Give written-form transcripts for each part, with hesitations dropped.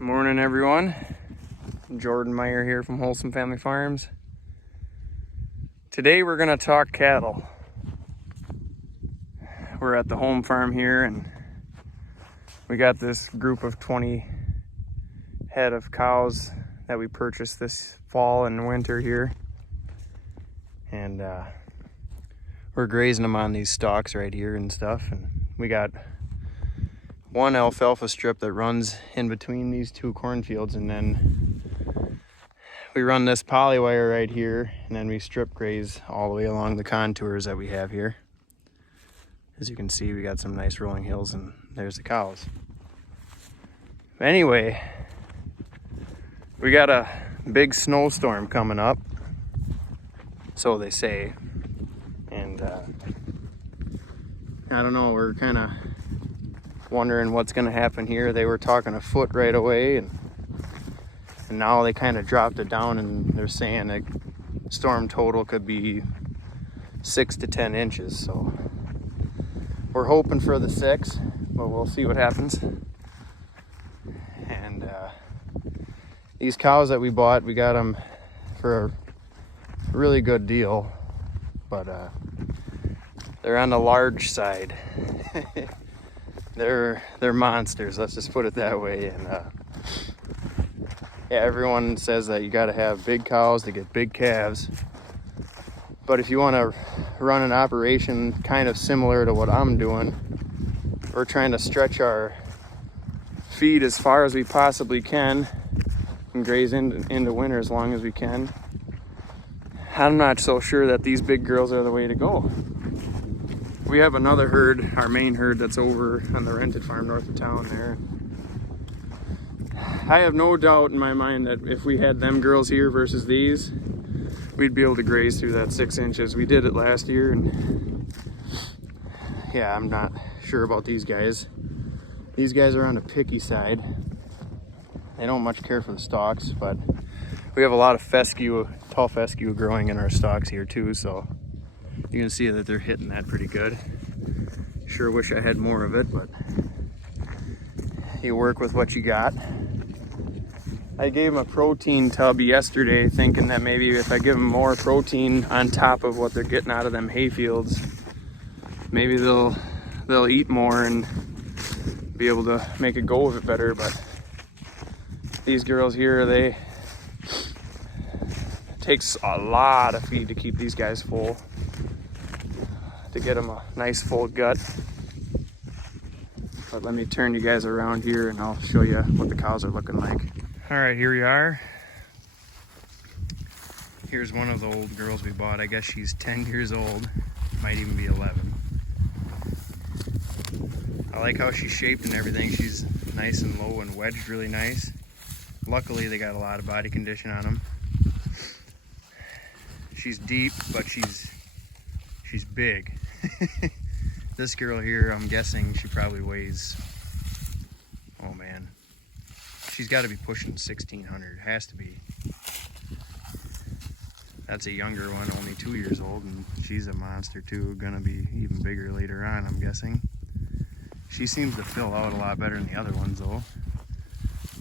Morning everyone, Jordan Meyer here from Wholesome Family Farms. Today we're going to talk cattle. We're at the home farm here and we got this group of 20 head of cows that we purchased this fall and winter here. And we're grazing them on these stalks right here and stuff. And we got one alfalfa strip that runs in between these two cornfields, and then we run this poly wire right here, and then we strip graze all the way along the contours that we have here. As you can see, we got some nice rolling hills, and there's the cows. Anyway, we got a big snowstorm coming up, so they say, and I don't know, we're kind of wondering what's going to happen here. They were talking a foot right away, and now they kind of dropped it down, and they're saying that storm total could be 6 to 10 inches. So we're hoping for the 6, but we'll see what happens. And these cows that we bought, we got them for a really good deal, but they're on the large side. They're monsters, let's just put it that way. And yeah, everyone says that you got to have big cows to get big calves, but if you want to run an operation kind of similar to what I'm doing, we're trying to stretch our feed as far as we possibly can and graze into winter as long as we can. I'm not so sure that these big girls are the way to go. We have another herd, our main herd, that's over on the rented farm north of town there. I have no doubt in my mind that if we had them girls here versus these, we'd be able to graze through that 6 inches. We did it last year, and yeah, I'm not sure about these guys. These guys are on the picky side. They don't much care for the stalks, but we have a lot of fescue, tall fescue growing in our stalks here too, so you can see that they're hitting that pretty good. Sure wish I had more of it, but you work with what you got. I gave them a protein tub yesterday, thinking that maybe if I give them more protein on top of what they're getting out of them hay fields, maybe they'll eat more and be able to make a go of it better. But these girls here, it takes a lot of feed to keep these guys full, to get them a nice full gut. But let me turn you guys around here and I'll show you what the cows are looking like. All right, here we are. Here's one of the old girls we bought. I guess she's 10 years old, might even be 11. I like how she's shaped and everything. She's nice and low and wedged really nice. Luckily, they got a lot of body condition on them. She's deep, but she's big. This girl here, I'm guessing she probably weighs, oh man, she's got to be pushing 1,600, has to be. That's a younger one, only 2 years old, and she's a monster too, gonna be even bigger later on, I'm guessing. She seems to fill out a lot better than the other ones though.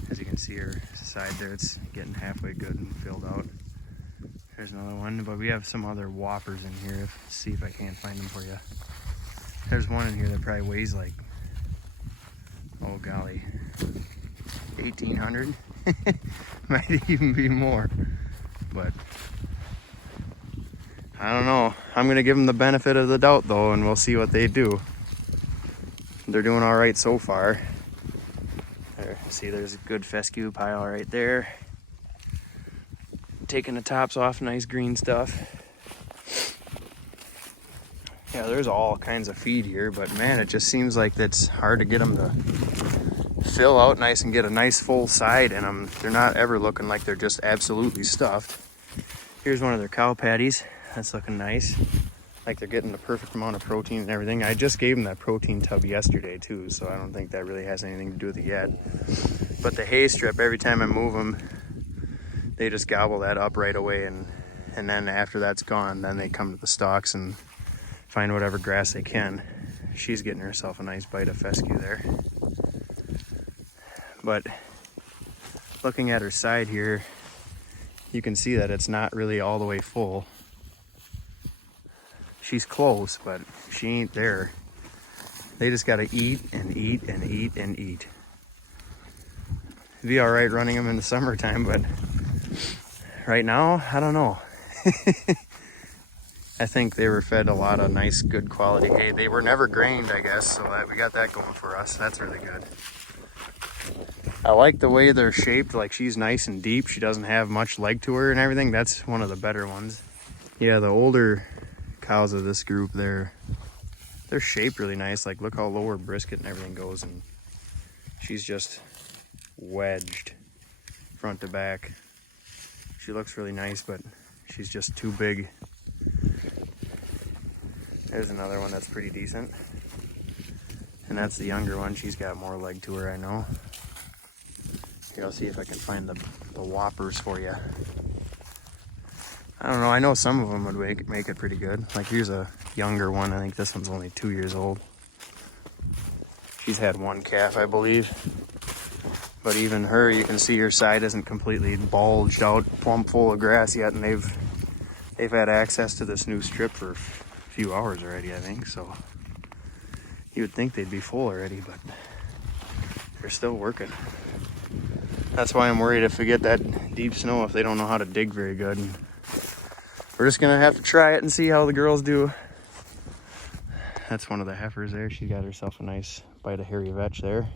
As you can see her side there, it's getting halfway good and filled out. There's another one, but we have some other whoppers in here. Let's see if I can't find them for you. There's one in here that probably weighs like, oh golly, 1,800. Might even be more, but I don't know. I'm gonna give them the benefit of the doubt though, and we'll see what they do. They're doing all right so far. There, see, there's a good fescue pile right there. Taking the tops off, nice green stuff. Yeah, there's all kinds of feed here, but man, it just seems like it's hard to get them to fill out nice and get a nice full side in them. They're not ever looking like they're just absolutely stuffed. Here's one of their cow patties. That's looking nice. Like they're getting the perfect amount of protein and everything. I just gave them that protein tub yesterday too, so I don't think that really has anything to do with it yet. But the hay strip, every time I move them, they just gobble that up right away, and then after that's gone, then they come to the stalks and find whatever grass they can. She's getting herself a nice bite of fescue there. But looking at her side here, you can see that it's not really all the way full. She's close, but she ain't there. They just gotta eat and eat and eat and eat. It'd be all right running them in the summertime, but right now, I don't know. I think they were fed a lot of nice, good quality hay. They were never grained, I guess, so that we got that going for us. That's really good. I like the way they're shaped. Like, she's nice and deep. She doesn't have much leg to her and everything. That's one of the better ones. Yeah, the older cows of this group, they're shaped really nice. Like, look how low her brisket and everything goes, and she's just wedged front to back. She looks really nice, but she's just too big. There's another one that's pretty decent, and that's the younger one. She's got more leg to her, I know. Here, I'll see if I can find the whoppers for you. I don't know, I know some of them would make it pretty good. Like, here's a younger one. I think this one's only 2 years old. She's had one calf, I believe. But even her, you can see her side isn't completely bulged out, plump full of grass yet, and they've had access to this new strip for a few hours already, I think. So you would think they'd be full already, but they're still working. That's why I'm worried if we get that deep snow, if they don't know how to dig very good. And we're just gonna have to try it and see how the girls do. That's one of the heifers there. She got herself a nice bite of hairy vetch there.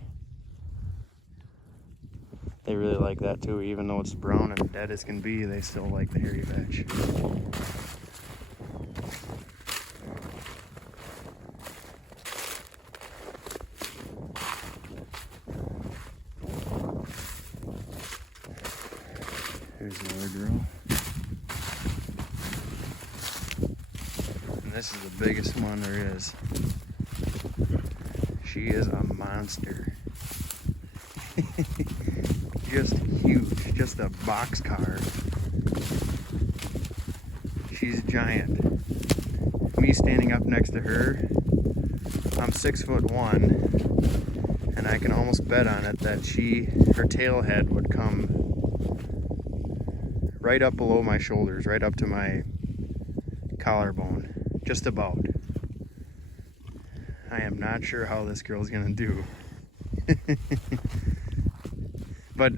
They really like that too, even though it's brown and dead as can be, they still like the hairy vetch. Here's another girl. And this is the biggest one there is. She is a monster. Just huge, just a boxcar. She's giant. Me standing up next to her, I'm 6'1", and I can almost bet on it that her tail head would come right up below my shoulders, right up to my collarbone, just about. I am not sure how this girl's gonna do. But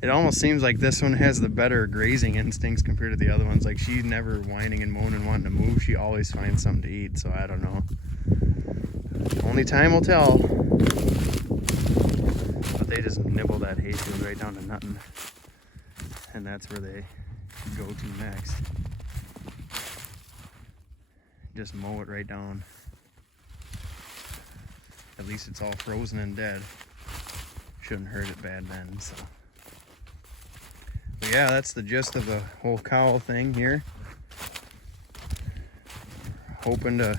it almost seems like this one has the better grazing instincts compared to the other ones. Like, she's never whining and moaning wanting to move. She always finds something to eat, so I don't know. Only time will tell. But they just nibble that hay field right down to nothing. And that's where they go to next. Just mow it right down. At least it's all frozen and dead. Shouldn't hurt it bad then, so. But yeah, that's the gist of the whole cow thing here. Hoping to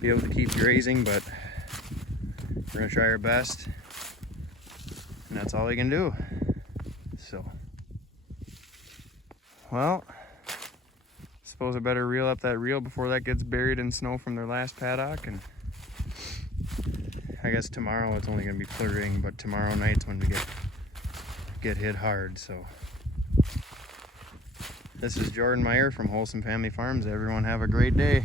be able to keep grazing, but we're gonna try our best. And that's all we can do. So, well, suppose I better reel up that reel before that gets buried in snow from their last paddock. And I guess tomorrow it's only gonna be clearing, but tomorrow night's when we get hit hard. So this is Jordan Meyer from Wholesome Family Farms. Everyone have a great day.